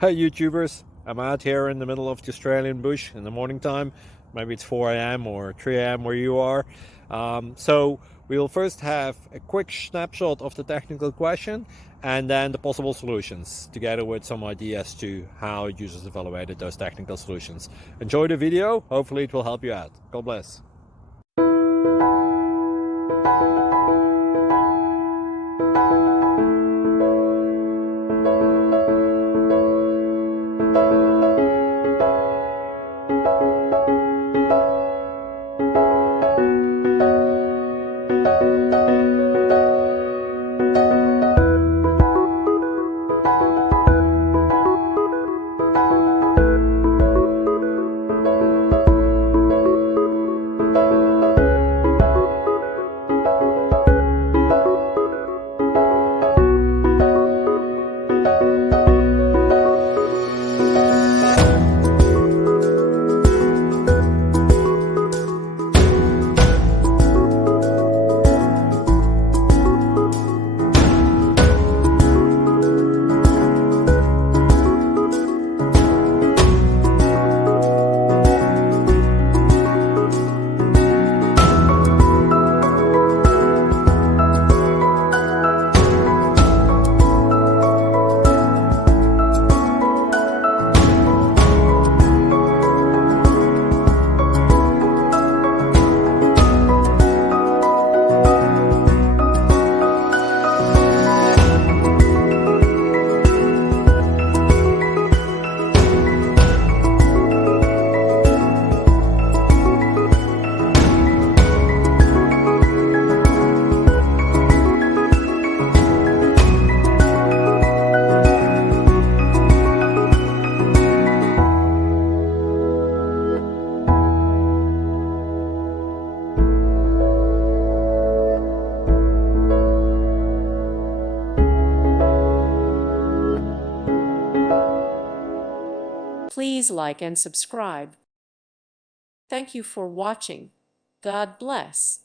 Hey YouTubers, I'm out here in the middle of the Australian bush in the morning time. Maybe it's 4 a.m. or 3 a.m. where you are. So we'll first have a quick snapshot of the technical question and then the possible solutions, together with some ideas to how users evaluated those technical solutions. Enjoy the video, hopefully it will help you out. God bless. Please like and subscribe. Thank you for watching. God bless.